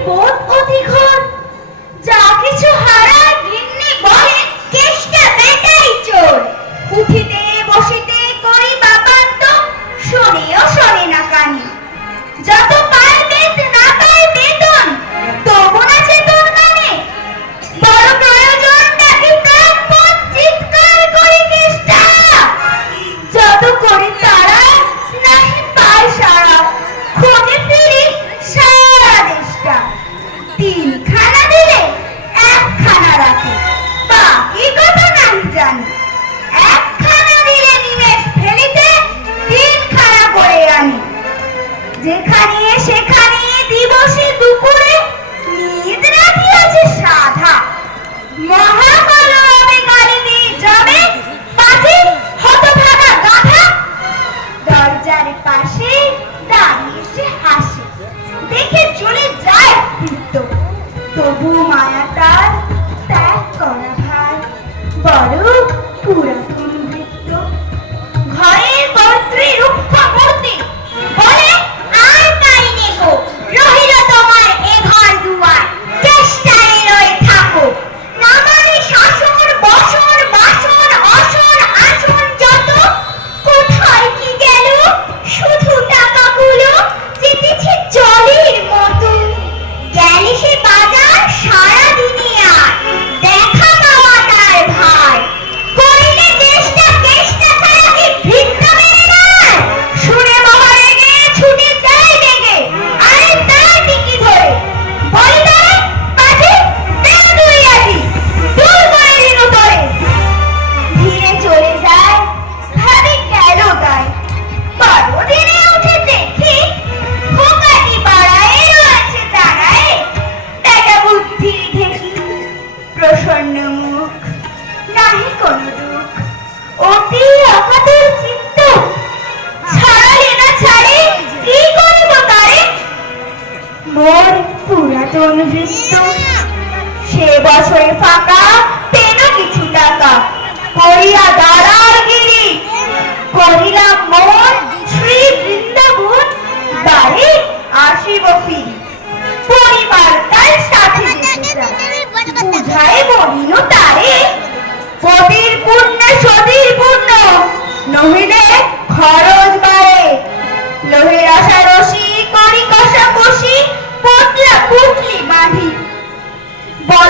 জীবন অধিকর যা কিছু হারায় গিন্নি বলে, কেষ্টা বেটাই চোর। উঠিতে, বসিতে করি বাবার তো শরীরও না কানি। যত পাই হিন্দু ফাঁকা কিছু টাকা। করিয়া দাঁড়ার গিরি। করিলা Bye.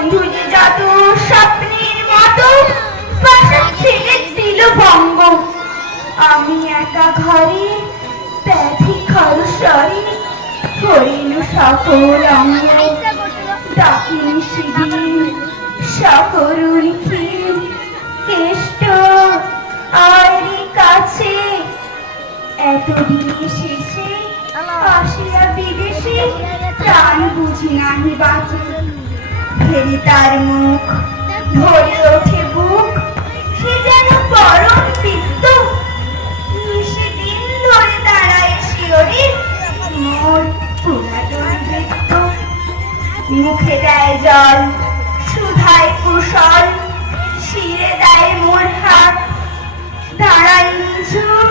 বন্ধু যে যত স্বপ্নের মতো বাসা ছেড়ে দিল ভঙ্গ আমি একা ঘরে প্যাথি খরসরে হরিণ সকল অঙ্গ। আর কাছে। এতদিন শেষে আসিয়া বিদেশে প্রাণ বুঝি নাহি বাঁচে। ফেরি তার মুখ। ধরে ওঠে বুক, সে যেন পরম বিদ্যু নিশে দিন ধরে দাঁড়ায় শিওরে মোর পুরাতন মৃত্যু মুখে দেয় জল, সুধায় কুশল, শিরে দেয় মোর হাত। দাঁড়ায় নিঝুম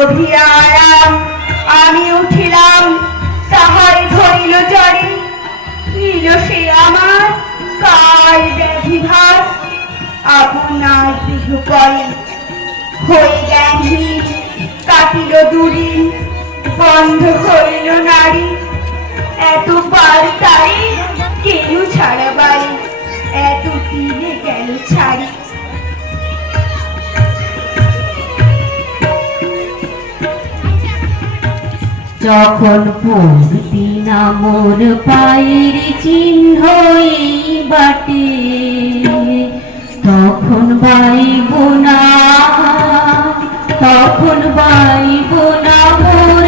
লোভিয়া আমি উঠিলাম, তাহার ধরিল জরে নিল সে আমার কার ব্যাধি ভার। আপনার গৃহ করে হয়ে জ্ঞানহীন কাটিল দূরে বন্ধ হইল নারী। এত পার যখন পূর্তি নামর পায়ের চিহ্ন বাটে তখন বাইব না তখন বাইব না মোর